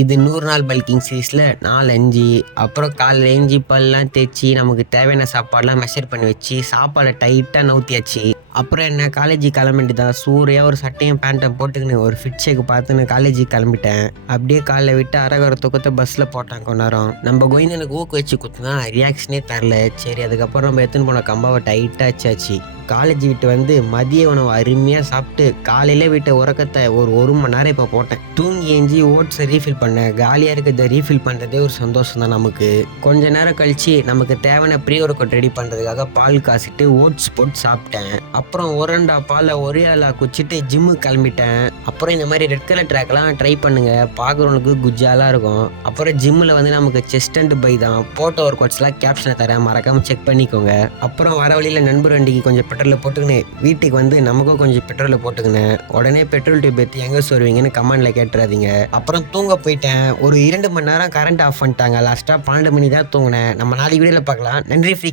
இது 100 நாள் பல்கிங் சீரீஸில் 4-5. அப்புறம் காலைல ஏஞ்சி பல்லாம் தேய்ச்சி நமக்கு தேவையான சாப்பாடெலாம் மெஷர் பண்ணி வச்சு சாப்பாடை டைட்டாக நவுத்தியாச்சு. அப்புறம் என்ன காலேஜுக்கு கிளம்பிட்டு தான் சூறையாக ஒரு சட்டையும் பேண்ட்டும் போட்டுக்கின்னு ஒரு ஃபிட் ஷேக் பார்த்துன்னு காலேஜுக்கு கிளம்பிட்டேன். அப்படியே காலைல விட்டு அரகர தூக்கத்தை பஸ்ஸில் போட்டேன் கொஞ்ச நேரம். நம்ம கோவிந்தனுக்கு ஊக்கு வச்சு குத்துனா ரியாக்ஷனே தரல. சரி அதுக்கப்புறம் நம்ம எடுத்துன்னு போன கம்பாவை டைட்டாக வச்சாச்சு. காலேஜ் விட்டு வந்து மதிய உணவு அருமையாக சாப்பிட்டு காலையில் விட்ட உறக்கத்தை ஒரு மணி நேரம் இப்போ போட்டேன். தூங்கி ஏஞ்சி ஓட்ஸை ரீஃபில் பண்ணேன். காலியாக இருக்கிறத ரீஃபில் பண்ணுறதே ஒரு சந்தோஷம் தான் நமக்கு. கொஞ்ச நேரம் கழித்து நமக்கு தேவையான ப்ரீ ஒர்க் அவுட் ரெடி பண்ணுறதுக்காக பால் காசிட்டு ஓட்ஸ் போட்டு சாப்பிட்டேன். அப்புறம் 1.5 பாலை ஒரே ஆளாக குச்சிட்டு ஜிம்முக்கு கிளம்பிட்டேன். அப்புறம் இந்த மாதிரி ரெட் கலர் ட்ராக்லாம் ட்ரை பண்ணுங்கள், பார்க்குறவனுக்கு குஜாலாக இருக்கும். அப்புறம் ஜிம்மில் வந்து நமக்கு செஸ்ட் அண்ட் பை தான். போட்டோ ஒர்க் அவுட்ஸ்லாம் கேப்ஷனை தரேன், மறக்காமல் செக் பண்ணிக்கோங்க. அப்புறம் வர வழியில் நண்பர் வண்டிக்கு கொஞ்சம் பெட்ரோலில் போட்டுக்கினு வீட்டுக்கு வந்து நமக்கும் கொஞ்சம் பெட்ரோலில் போட்டுக்கினேன். உடனே பெட்ரோல் டியூப் எடுத்து எங்கே சொல்வீங்கன்னு கமெண்டில் கேட்டுறாதீங்க. அப்புறம் தூங்க போயிட்டேன். ஒரு 2 மணி நேரம் கரண்ட் ஆஃப் பண்ணிட்டாங்க. லாஸ்ட்டாக 12 மணி தான் தூங்கினேன். நம்ம நாளைக்கு வீடியோவில் பார்க்கலாம். நன்றி ஃப்ரீக்ஸ்.